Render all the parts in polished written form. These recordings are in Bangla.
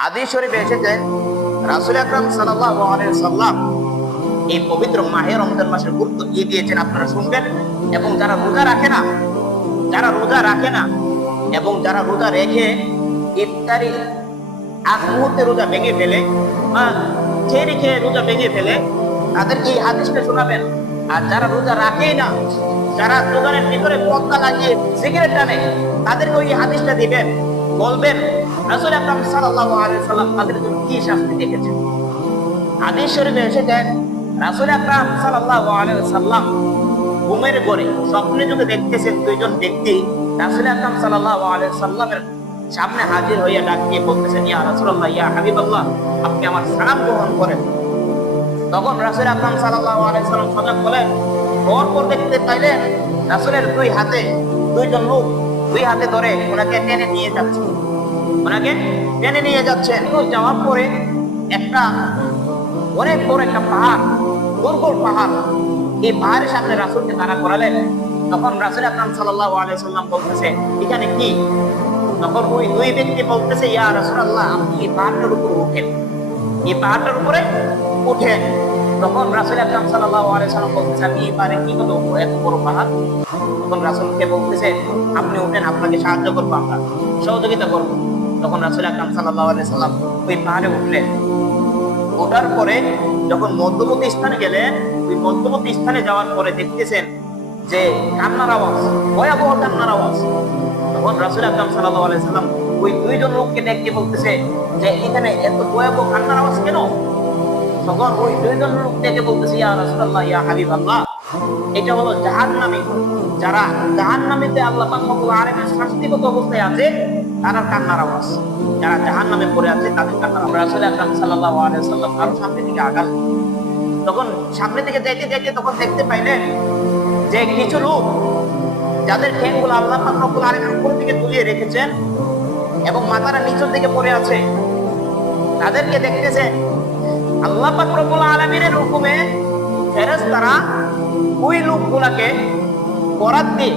হাদিস শরীফে এসেছে রাসূল আকরাম সাল্লাল্লাহু আলাইহি ওয়াসাল্লাম এই পবিত্র মাহে রমজান মাসের গুরুত্ব দিয়ে দিয়েছেন, আপনারা শুনবেন। এবং যারা রোজা রাখে না, এবং যারা রোজা রেখে ইফতারি আগ মুহূর্তে রোজা ভেঙে ফেলে বা ছেড়ে খেয়ে রোজা ভেঙে ফেলে, তাদেরকে এই হাদিসটা শোনাবেন। আর যারা রোজা রাখেই না, যারা দোকানের ভিতরে পর্দা লাগিয়ে সিগারেট টানে, তাদেরকে ওই হাদিসটা দিবেন, বলবেন রাসূল আকরাম সাল্লাল্লাহু আলাইহি ওয়াসাল্লাম তাদের জন্য কি শাস্তি দেখেছেন। হাদিস শরীফে এসেছে রাসূল আকরাম সাল্লাল্লাহু আলাইহি ওয়াসাল্লাম ঘুমের ঘরে স্বপ্নে যুগে দেখতেছেন দুইজন ব্যক্তি রাসূল আকরাম সাল্লাল্লাহু আলাইহি ওয়াসাল্লামের সামনে হাজির হইয়া ডাক দিয়ে বলতেছেন, ইয়া রাসূলুল্লাহ, ইয়া হাবিবাল্লাহ, আপনি আমার সালাম গ্রহণ করেন। তখন রাসূল আকরাম সাল্লাল্লাহু আলাইহি ওয়াসাল্লাম সজাগ হলেন। পর দেখতে পাইলেন রাসূলের দুই হাতে দুইজন লোক দুই হাতে ধরে ওনাকে টেনে নিয়ে যাচ্ছেন। যাওয়ার পরে একটা অনেক বড় একটা পাহাড়, গোল পাহাড়, এই পাহাড়ের সামনে রাসূলকে দাঁড়া করালেন। তখন রাসূল আকরাম সাল্লাল্লাহু আলাইহি ওয়াসাল্লাম বলতেছে, এখানে কি? তখন ওই দুই ব্যক্তি বলতেছে, ইয়া রাসূলুল্লাহ, আপনি এই পাহাড়টার উপরে উঠেন। তখন রাসূল আকরাম সাল্লাল্লাহু আলাইহি ওয়াসাল্লাম বলতেছে, আমি এই পাহাড়ে কি করব, এত বড় পাহাড়? তখন রাসূলকে বলতেছে, আপনি উঠেন, আপনাকে সাহায্য করবো, আমরা সহযোগিতা করব। তখন রাসূল আকরাম সাল্লাল্লাহু আলাইহি ওয়াসাল্লাম ওই পাহাড়ে উঠলেন। ওঠার পরে যখন মধ্যবর্তী স্থানে গেলেন, ওই মধ্যবর্তী স্থানে যাওয়ার পরে দেখতেছেন যে কান্নার আওয়াজ, ভয়াবহ কান্নার আওয়াজ। তখন রাসূল আকরাম সাল্লাল্লাহু আলাইহি ওয়াসাল্লাম ওই দুইজন লোককে ডেকে বলতেছে যে এখানে এত ভয়াবহ কান্নার আওয়াজ কেন? তখন ওই দুইজন লোক ডেকে বলতেছে, ইয়া রাসূলুল্লাহ, ইয়া হাবিবাল্লাহ, এটা হলো জাহান্নামী। যারা জাহান্নামীতে আল্লাহ পাক রব্বুল আলামিন শাস্তিগত অবস্থায় আছে, তার কান্নার আওয়াজ। যারা জাহান্নামে পড়ে আছে তাদের কান্নার আওয়াজ। রাসূল আকরাম সাল্লাল্লাহু আলাইহি ওয়াসাল্লাম আরো সামনের দিকে আগাল। তখন সামনের দিকে যাইতে তখন দেখতে পাইলেন যে কিছু লোক যাদের ঠ্যাংগুলো আল্লাহ পাক রব্বুল আলামিন উপরের দিকে তুলিয়ে রেখেছেন এবং মাথাটা নিচের দিকে পড়ে আছে, তাদেরকে দেখতেছে আল্লাহ পাক রব্বুল আলামিনের হুকুমে ফেরেশতারা ওই লোকগুলাকে করাত দিয়ে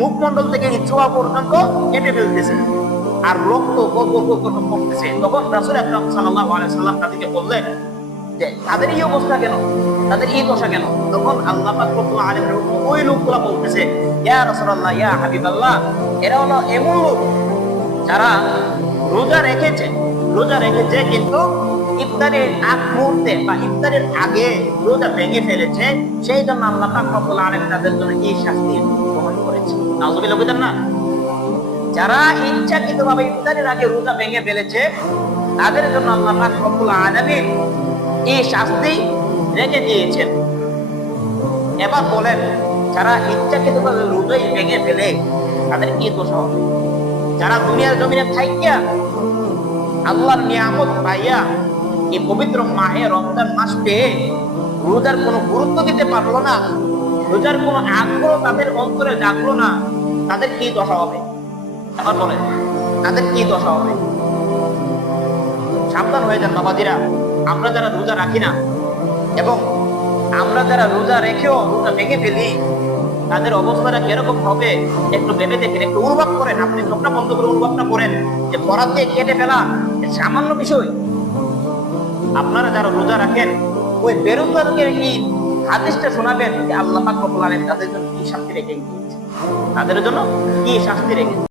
মুখমণ্ডল থেকে ছোঁয়া পর্যন্ত কেটে ফেলতেছে আর রক্ত পড়তেছে। তখন রাসূল আকরাম সাল্লাল্লাহু আলাইহি ওয়াসাল্লাম তাদেরকে বললেন যে তাদের এই অবস্থা কেন, তাদের এই দশা কেন? তখন আল্লাহ পাক রব্বুল আলামিনের হুকুম ওই লোকগুলা বলতেছে, ইয়া রাসূলুল্লাহ, ইয়া হাবিবাল্লাহ, এরা হলো এমন লোক যারা রোজা রেখেছে কিন্তু ইফতারের আগ মুহূর্তে বা ইফতারের আগে রোজা ভেঙে ফেলেছে, সেই জন্য আল্লাহ পাক রব্বুল আলামিন তাদের জন্য এই শাস্তি গ্রহণ করেছে। নাউযুবিল্লাহ, বুঝলেন না? যারা ইচ্ছাকৃতভাবে ইফতারের আগে রোজা ভেঙে ফেলেছে, তাদের জন্য আল্লাহ পাক রব্বুল আলামিন এই শাস্তি রেখে দিয়েছেন। এবার বলেন, যারা ইচ্ছাকৃতভাবে রোজাই ভেঙে ফেলে, তাদের কি দোষা হবে? যারা দুনিয়ার জমিনে থাইকা আল্লাহর নিয়ামত পাইয়া এই পবিত্র মাহে রমজান মাস পেয়ে রোজার কোনো গুরুত্ব দিতে পারলো না, রোজার কোনো আগ্রহ তাদের অন্তরে জাগলো না, তাদের কি দশা হবে? আবার বলেন, তাদের কি দশা হবে? সাবধান হয়ে যান বাবাজিরা। আমরা যারা রোজা রাখি না এবং আমরা যারা রোজা রেখেও রোজা ভেঙে ফেলি, তাদের অবস্থাটা কিরকম হবে একটু ভেবে দেখেন, একটু অনুভব করেন। আপনি চোখটা বন্ধ করে অনুভবটা করেন যে বরাত দিয়ে কেটে ফেলা সামান্য বিষয়। আপনারা যারা রোজা রাখেন, ওই বেরোজগারকে এই হাদিসটা শোনাবেন যে আল্লাহ পাক রব্বুল আলামিন তাদের জন্য কি শাস্তি রেখে দিয়েছে, তাদের জন্য কি শাস্তি রেখেছে।